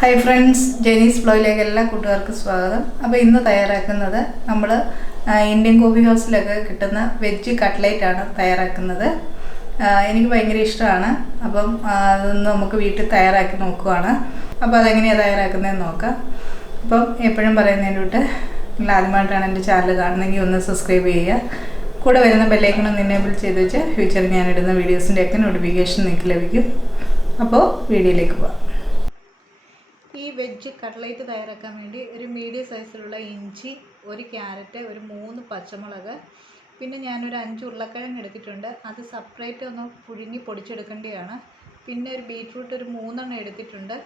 Hi friends, ജെനീസ് ബ്ലോഗിലേക്ക് എല്ലാ കൂട്ടുകാർക്കും സ്വാഗതം. അപ്പോൾ ഇന്ന് തയ്യാറാക്കുന്നത് നമ്മൾ ഇന്ത്യൻ കോഫി ഹൗസിലൊക്കെ കിട്ടുന്ന വെജ് കട്ട്ലേറ്റ് ആണ് തയ്യാറാക്കുന്നത്. എനിക്ക് ഭയങ്കര ഇഷ്ടമാണ്. അപ്പം അതൊന്ന് നമുക്ക് വീട്ടിൽ തയ്യാറാക്കി നോക്കുവാണ്. അപ്പോൾ അതെങ്ങനെയാണ് തയ്യാറാക്കുന്നതെന്ന് നോക്കാം. അപ്പം എപ്പോഴും പറയുന്നതിന് തൊട്ട് നിങ്ങൾ ആദ്യമായിട്ടാണ് എൻ്റെ ചാനൽ കാണുന്നതെങ്കിൽ ഒന്ന് സബ്സ്ക്രൈബ് ചെയ്യുക. കൂടെ വരുന്ന ബെല്ലൈക്കൺ ഒന്ന് എനേബിൾ ചെയ്ത് വെച്ചാൽ ഫ്യൂച്ചറിൽ ഞാനിടുന്ന വീഡിയോസിൻ്റെയൊക്കെ നോട്ടിഫിക്കേഷൻ നിങ്ങൾക്ക് ലഭിക്കും. അപ്പോൾ വീഡിയോയിലേക്ക് പോകാം. ഈ വെജ് കട്ട്ലേറ്റ് തയ്യാറാക്കാൻ വേണ്ടി ഒരു മീഡിയം സൈസിലുള്ള ഇഞ്ചി, ഒരു ക്യാരറ്റ്, ഒരു 3 പച്ചമുളക്, പിന്നെ ഞാനൊരു 5 ഉരുളക്കിഴങ്ങ് എടുത്തിട്ടുണ്ട്. അത് സെപ്പറേറ്റ് ഒന്ന് പുഴുങ്ങി പൊടിച്ചെടുക്കേണ്ടതാണ്. പിന്നെ ഒരു ബീറ്റ്റൂട്ട് ഒരു 3 എണ്ണം എടുത്തിട്ടുണ്ട്.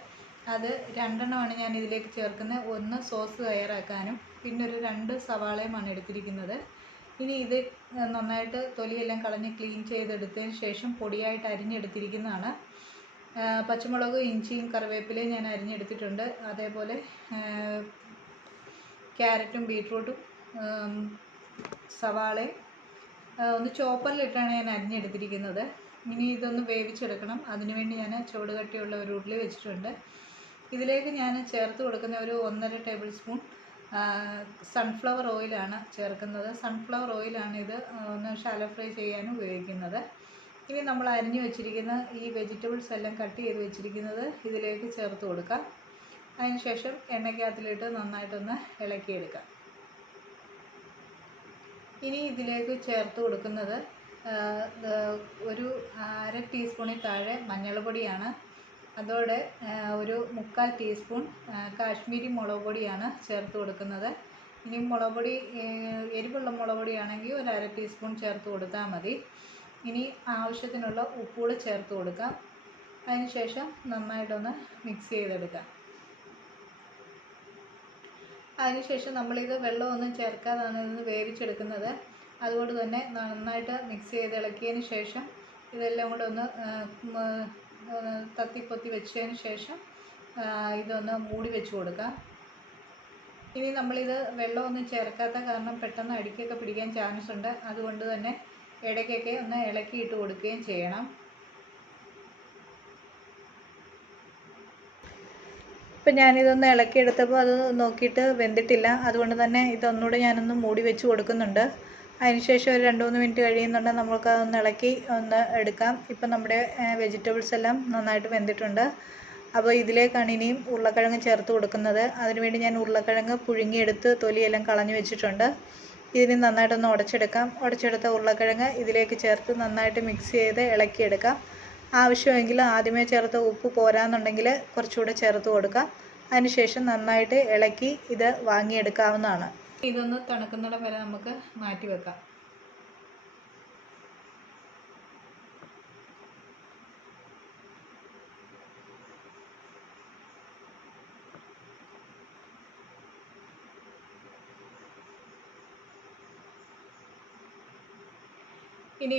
അത് 2 എണ്ണമാണ് ഞാൻ ഇതിലേക്ക് ചേർക്കുന്നത്. ഒന്ന് സോസ് തയ്യാറാക്കാനും പിന്നെ ഒരു 2 സവാളയുമാണ് എടുത്തിരിക്കുന്നത്. ഇനി ഇത് നന്നായിട്ട് തൊലിയെല്ലാം കളഞ്ഞ് ക്ലീൻ ചെയ്തെടുത്തതിന് ശേഷം പൊടിയായിട്ട് അരിഞ്ഞെടുത്തിരിക്കുന്നതാണ്. പച്ചമുളകും ഇഞ്ചിയും കറിവേപ്പിലയും ഞാൻ അരിഞ്ഞെടുത്തിട്ടുണ്ട്. അതേപോലെ ക്യാരറ്റും ബീറ്റ്റൂട്ടും സവാളയും ഒന്ന് ചോപ്പറിലിട്ടാണ് ഞാൻ അരിഞ്ഞെടുത്തിരിക്കുന്നത്. ഇനി ഇതൊന്ന് വേവിച്ചെടുക്കണം. അതിനുവേണ്ടി ഞാൻ ചുവടുകട്ടിയുള്ള ഒരു ഉരുളി വെച്ചിട്ടുണ്ട്. ഇതിലേക്ക് ഞാൻ ചേർത്ത് കൊടുക്കുന്ന ഒരു 1.5 ടേബിൾ സ്പൂൺ സൺഫ്ലവർ ഓയിലാണ് ചേർക്കുന്നത്. സൺഫ്ലവർ ഓയിലാണ് ഇത് ഒന്ന് ഷാലോ ഫ്രൈ ചെയ്യാനും ഉപയോഗിക്കുന്നത്. ഇനി നമ്മൾ അരിഞ്ഞു വെച്ചിരിക്കുന്ന ഈ വെജിറ്റബിൾസ് എല്ലാം കട്ട് ചെയ്ത് വെച്ചിരിക്കുന്നത് ഇതിലേക്ക് ചേർത്ത് കൊടുക്കാം. അതിനുശേഷം എണ്ണയ്ക്കകത്തിലിട്ട് നന്നായിട്ടൊന്ന് ഇളക്കിയെടുക്കാം. ഇനി ഇതിലേക്ക് ചേർത്ത് കൊടുക്കുന്നത് ഒരു 1/2 ടീസ്പൂണിൽ താഴെ മഞ്ഞൾപ്പൊടിയാണ്. അതോടെ ഒരു 1/4 ടീസ്പൂൺ കാശ്മീരി മുളക് പൊടിയാണ് ചേർത്ത് കൊടുക്കുന്നത്. ഇനി മുളക് പൊടി എരിവുള്ള മുളക് പൊടിയാണെങ്കിൽ ഒരു 1/2 ടീസ്പൂൺ ചേർത്ത് കൊടുത്താൽ മതി. ഇനി ആവശ്യത്തിനുള്ള ഉപ്പുകൂടെ ചേർത്ത് കൊടുക്കാം. അതിനുശേഷം നന്നായിട്ടൊന്ന് മിക്സ് ചെയ്തെടുക്കാം. അതിനുശേഷം നമ്മളിത് വെള്ളമൊന്നും ചേർക്കാതാണ് ഇതൊന്ന് വേവിച്ചെടുക്കുന്നത്. അതുകൊണ്ട് തന്നെ നന്നായിട്ട് മിക്സ് ചെയ്ത് ഇളക്കിയതിന് ശേഷം ഇതെല്ലാം കൂടെ ഒന്ന് തത്തിപ്പൊത്തി വെച്ചതിന് ശേഷം ഇതൊന്ന് മൂടി വെച്ച് കൊടുക്കാം. ഇനി നമ്മളിത് വെള്ളമൊന്നും ചേർക്കാത്ത കാരണം പെട്ടെന്ന് അടിക്കൊക്കെ പിടിക്കാൻ ചാൻസ് ഉണ്ട്. അതുകൊണ്ട് തന്നെ ഇടയ്ക്കൊക്കെ ഒന്ന് ഇളക്കിയിട്ട് കൊടുക്കുകയും ചെയ്യണം. ഇപ്പം ഞാനിതൊന്ന് ഇളക്കിയെടുത്തപ്പോൾ അത് നോക്കിയിട്ട് വെന്തിട്ടില്ല. അതുകൊണ്ട് തന്നെ ഇതൊന്നുകൂടെ ഞാനൊന്ന് മൂടി വെച്ച് കൊടുക്കുന്നുണ്ട്. അതിനുശേഷം ഒരു 2-3 മിനിറ്റ് കഴിയുന്നുണ്ടെങ്കിൽ നമുക്ക് അതൊന്ന് ഇളക്കി ഒന്ന് എടുക്കാം. ഇപ്പം നമ്മുടെ വെജിറ്റബിൾസ് എല്ലാം നന്നായിട്ട് വെന്തിട്ടുണ്ട്. അപ്പോൾ ഇതിലേക്കാണ് ഇനിയും ഉരുളക്കിഴങ്ങ് ചേർത്ത് കൊടുക്കുന്നത്. അതിനുവേണ്ടി ഞാൻ ഉരുളക്കിഴങ്ങ് പുഴുങ്ങിയെടുത്ത് തൊലിയെല്ലാം കളഞ്ഞു വെച്ചിട്ടുണ്ട്. ഇതിന് നന്നായിട്ടൊന്ന് ഉടച്ചെടുക്കാം. ഉടച്ചെടുത്ത ഉരുളക്കിഴങ്ങ് ഇതിലേക്ക് ചേർത്ത് നന്നായിട്ട് മിക്സ് ചെയ്ത് ഇളക്കിയെടുക്കാം. ആവശ്യമെങ്കിൽ ആദ്യമേ ചേർത്ത് ഉപ്പ് പോരാന്നുണ്ടെങ്കിൽ കുറച്ചുകൂടെ ചേർത്ത് കൊടുക്കാം. അതിനുശേഷം നന്നായിട്ട് ഇളക്കി ഇത് വാങ്ങിയെടുക്കാവുന്നതാണ്. ഇതൊന്ന് തണുക്കുന്നിടം വരെ നമുക്ക് മാറ്റി വെക്കാം. ഇനി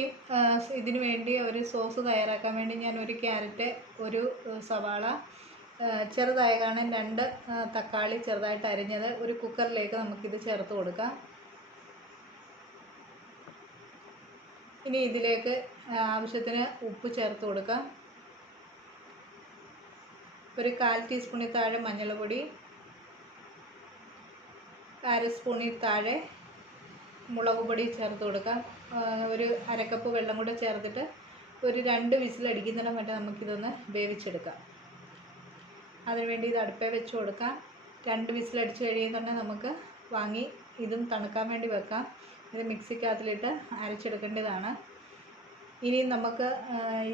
ഇതിനു വേണ്ടി ഒരു സോസ് തയ്യാറാക്കാൻ വേണ്ടി ഞാൻ ഒരു ക്യാരറ്റ്, ഒരു സവാള ചെറുതായ കാണാൻ 2 തക്കാളി ചെറുതായിട്ട് അരിഞ്ഞത് ഒരു കുക്കറിലേക്ക് നമുക്കിത് ചേർത്ത് കൊടുക്കാം. ഇനി ഇതിലേക്ക് ആവശ്യത്തിന് ഉപ്പ് ചേർത്ത് കൊടുക്കാം. ഒരു 1/4 ടീസ്പൂണിൽ താഴെ മഞ്ഞൾപ്പൊടി, 1/2 സ്പൂണിൽ താഴെ മുളക് പൊടി ചേർത്ത് കൊടുക്കാം. ഒരു 1/2 കപ്പ് വെള്ളം കൂടെ ചേർത്തിട്ട് ഒരു 2 വിസിലടിക്കുന്നിടം വരെ നമുക്കിതൊന്ന് വേവിച്ചെടുക്കാം. അതിനുവേണ്ടി ഇത് അടുപ്പേ വെച്ച് കൊടുക്കാം. 2 വിസിലടിച്ച് കഴിയുന്നുണ്ടെങ്കിൽ നമുക്ക് വാങ്ങി ഇതും തണുക്കാൻ വേണ്ടി വെക്കാം. ഇത് മിക്സിക്കകത്തിലിട്ട് അരച്ചെടുക്കേണ്ടതാണ്. ഇനി നമുക്ക്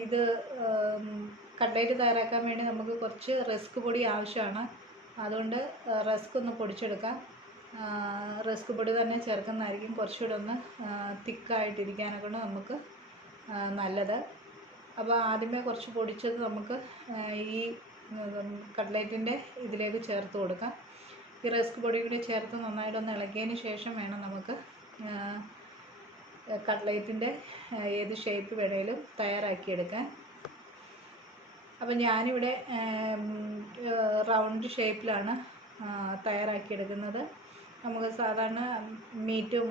ഇത് കട്ട്ലേറ്റ് തയ്യാറാക്കാൻ വേണ്ടി നമുക്ക് കുറച്ച് റസ്ക് പൊടി ആവശ്യമാണ്. അതുകൊണ്ട് റസ്ക് ഒന്ന് പൊടിച്ചെടുക്കാം. റസ്ക് പൊടി തന്നെ ചേർക്കുന്നതായിരിക്കും കുറച്ചുകൂടെ ഒന്ന് തിക്കായിട്ടിരിക്കാനൊക്കെ നമുക്ക് നല്ലത്. അപ്പോൾ ആദ്യമേ കുറച്ച് പൊടിച്ചത് നമുക്ക് ഈ കട്ട്ലേറ്റിൻ്റെ ഇതിലേക്ക് ചേർത്ത് കൊടുക്കാം. ഈ റസ്ക് പൊടി കൂടി ചേർത്ത് നന്നായിട്ടൊന്ന് ഇളക്കിയതിന് ശേഷം വേണം നമുക്ക് കട്ട്ലേറ്റിൻ്റെ ഏത് ഷേപ്പ് വേണേലും തയ്യാറാക്കിയെടുക്കാൻ. അപ്പോൾ ഞാനിവിടെ റൗണ്ട് ഷേപ്പിലാണ് തയ്യാറാക്കിയെടുക്കുന്നത്. നമുക്ക് സാധാരണ മീറ്റും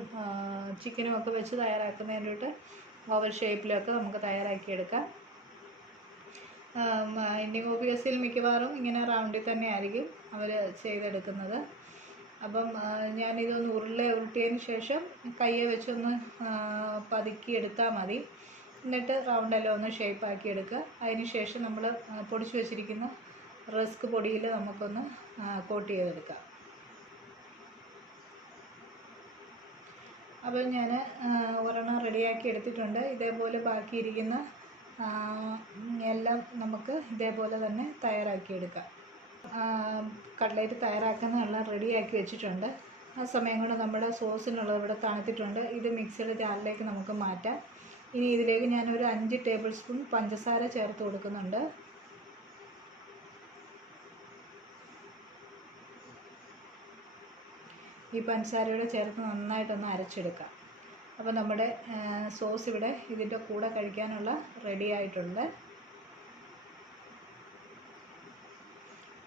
ചിക്കനും ഒക്കെ വെച്ച് തയ്യാറാക്കുന്നതിനോട്ട് ഓവൽ ഷേപ്പിലൊക്കെ നമുക്ക് തയ്യാറാക്കിയെടുക്കാം. ഇന്ത്യൻ കോഫി ഹൗസിൽ മിക്കവാറും ഇങ്ങനെ റൗണ്ടിൽ തന്നെ ആയിരിക്കും അവർ ചെയ്തെടുക്കുന്നത്. അപ്പം ഞാനിതൊന്ന് ഉരുട്ടിയതിന് ശേഷം കയ്യെ വെച്ചൊന്ന് പതുക്കി എടുത്താൽ മതി. എന്നിട്ട് റൗണ്ടെല്ലാം ഒന്ന് ഷേപ്പാക്കി എടുക്കുക. അതിന് ശേഷം നമ്മൾ പൊടിച്ച് വെച്ചിരിക്കുന്ന റസ്ക് പൊടിയിൽ നമുക്കൊന്ന് കോട്ട് ചെയ്തെടുക്കാം. അപ്പോൾ ഞാൻ ഒരെണ്ണം റെഡിയാക്കി എടുത്തിട്ടുണ്ട്. ഇതേപോലെ ബാക്കിയിരിക്കുന്ന എല്ലാം നമുക്ക് ഇതേപോലെ തന്നെ തയ്യാറാക്കിയെടുക്കാം. കട്ട്ലേറ്റ് തയ്യാറാക്കുന്നതെല്ലാം റെഡിയാക്കി വെച്ചിട്ടുണ്ട്. ആ സമയം കൊണ്ട് നമ്മുടെ സോസിനുള്ളത് ഇവിടെ തണുത്തിട്ടുണ്ട്. ഇത് മിക്സിയുടെ ജാറിലേക്ക് നമുക്ക് മാറ്റാം. ഇനി ഇതിലേക്ക് ഞാനൊരു 5 ടേബിൾ സ്പൂൺ പഞ്ചസാര ചേർത്ത് കൊടുക്കുന്നുണ്ട്. ഈ പഞ്ചസാരയോടെ ചേർത്ത് നന്നായിട്ടൊന്ന് അരച്ചെടുക്കാം. അപ്പോൾ നമ്മുടെ സോസ് ഇവിടെ ഇതിൻ്റെ കൂടെ കഴിക്കാനുള്ള റെഡി ആയിട്ടുണ്ട്.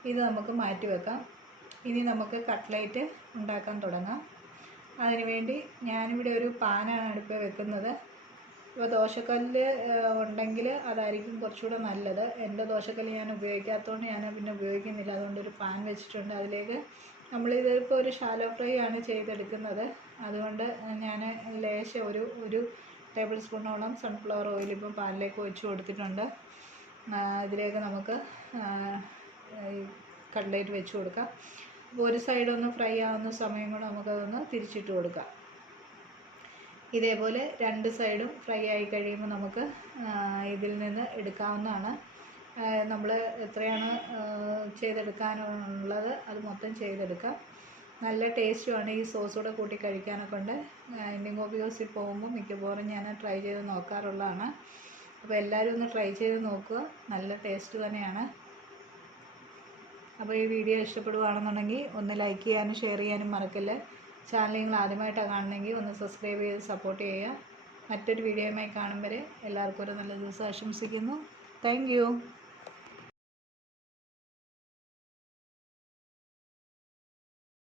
ഇത് നമുക്ക് മാറ്റി വെക്കാം. ഇനി നമുക്ക് കട്ട്ലേറ്റ് ഉണ്ടാക്കാൻ തുടങ്ങാം. അതിനുവേണ്ടി ഞാനിവിടെ ഒരു പാനാണ് അടുപ്പിൽ വെക്കുന്നത്. അപ്പോൾ ദോശക്കല്ല് ഉണ്ടെങ്കിൽ അതായിരിക്കും കുറച്ചുകൂടെ നല്ലത്. എൻ്റെ ദോശക്കല്ല് ഞാൻ ഉപയോഗിക്കാത്തതുകൊണ്ട് ഞാൻ പിന്നെ ഉപയോഗിക്കുന്നില്ല. അതുകൊണ്ടൊരു പാൻ വെച്ചിട്ടുണ്ട്. അതിലേക്ക് നമ്മളിതിപ്പോൾ ഒരു ഷാലോ ഫ്രൈ ആണ് ചെയ്തെടുക്കുന്നത്. അതുകൊണ്ട് ഞാൻ ലേശം ഒരു ടേബിൾ സ്പൂണോളം സൺഫ്ലവർ ഓയിൽ ഇപ്പം പാനിലേക്ക് ഒഴിച്ച് കൊടുത്തിട്ടുണ്ട്. ഇതിലേക്ക് നമുക്ക് കട്ട്ലേറ്റ് വെച്ച് കൊടുക്കാം. അപ്പോൾ ഒരു സൈഡൊന്ന് ഫ്രൈ ആവുന്ന സമയം കൊണ്ട് നമുക്കതൊന്ന് തിരിച്ചിട്ട് കൊടുക്കാം. ഇതേപോലെ 2 സൈഡും ഫ്രൈ ആയി കഴിയുമ്പോൾ നമുക്ക് ഇതിൽ നിന്ന് എടുക്കാവുന്നതാണ്. നമ്മൾ എത്രയാണ് ചെയ്തെടുക്കാനുള്ളത് അത് മൊത്തം ചെയ്തെടുക്കാം. നല്ല ടേസ്റ്റുമാണ് ഈ സോസൂടെ കൂട്ടി കഴിക്കാനൊക്കെ ഉണ്ട്. ഇന്ത്യൻ കോഫി ഹൗസിൽ പോകുമ്പോൾ മിക്കപ്പോഴും ഞാൻ ട്രൈ ചെയ്ത് നോക്കാറുള്ളതാണ്. അപ്പോൾ എല്ലാവരും ഒന്ന് ട്രൈ ചെയ്ത് നോക്കുക. നല്ല ടേസ്റ്റ് തന്നെയാണ്. അപ്പോൾ ഈ വീഡിയോ ഇഷ്ടപ്പെടുകയാണെന്നുണ്ടെങ്കിൽ ഒന്ന് ലൈക്ക് ചെയ്യാനും ഷെയർ ചെയ്യാനും മറക്കല്ലേ. ചാനൽ നിങ്ങൾ ആദ്യമായിട്ടാണ് കാണണമെങ്കിൽ ഒന്ന് സബ്സ്ക്രൈബ് ചെയ്ത് സപ്പോർട്ട് ചെയ്യുക. മറ്റൊരു വീഡിയോയുമായി കാണും വരെ എല്ലാവർക്കും ഒരു നല്ല ദിവസം ആശംസിക്കുന്നു. Thank you.